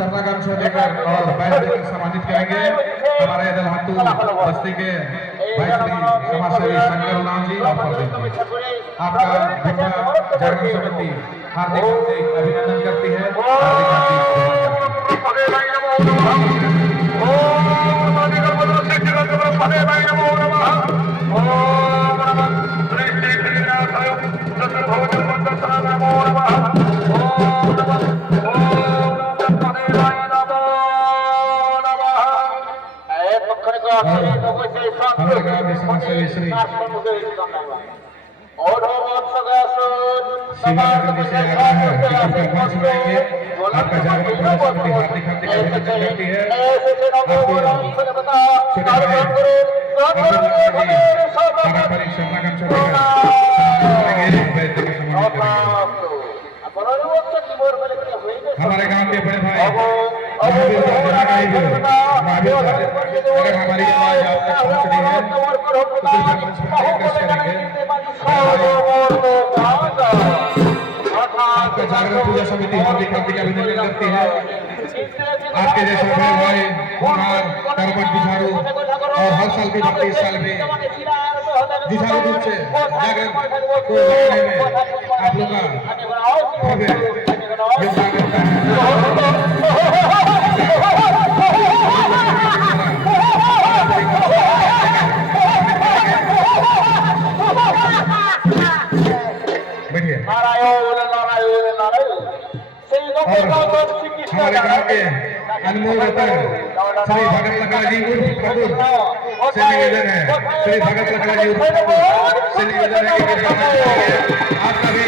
सर्वागम से लेकर और 22 देकर सम्मानित करेंगे हमारे दलहतू बस्ती के भाई श्री समाजसेवी शंकर उरांव जी आपका भिंडा जागरण समिति हार्दिक हार्दिक अभिनंदन करती है। हमारे ग्राम में समाजसेवी श्री और शिवानंद जी से आग्रह है कि आपका मंच बनाएंगे। आपका जागरण समिति हार्दिक हार्दिक अभिनंदन करती है। आपको छोटे भाई पारंपरिक समागम से लेकर हमारे गांव के बड़े भाई अगर हमारी आवाज आप तक पहुंच रही है तो कृपया मंच पर रिक्वेस्ट करेंगे। आपका जागरण पूजा समिति हार्दिक हार्दिक अभिनंदन करती है। आपके जैसे बड़े भाई कुमार करबट जुझारू और हर साल की बात इस साल भी जुझारू रूप से जागरण को लगाने में आप लोग का भव्य योगदान रहता है। हमारे गांव के अनमोल रतन श्री भगत लकड़ा जी उर्फ ठाकुर से निवेदन है श्री भगत लकड़ा जी उर्फ ठाकुर से निवेदन है कि आपका भी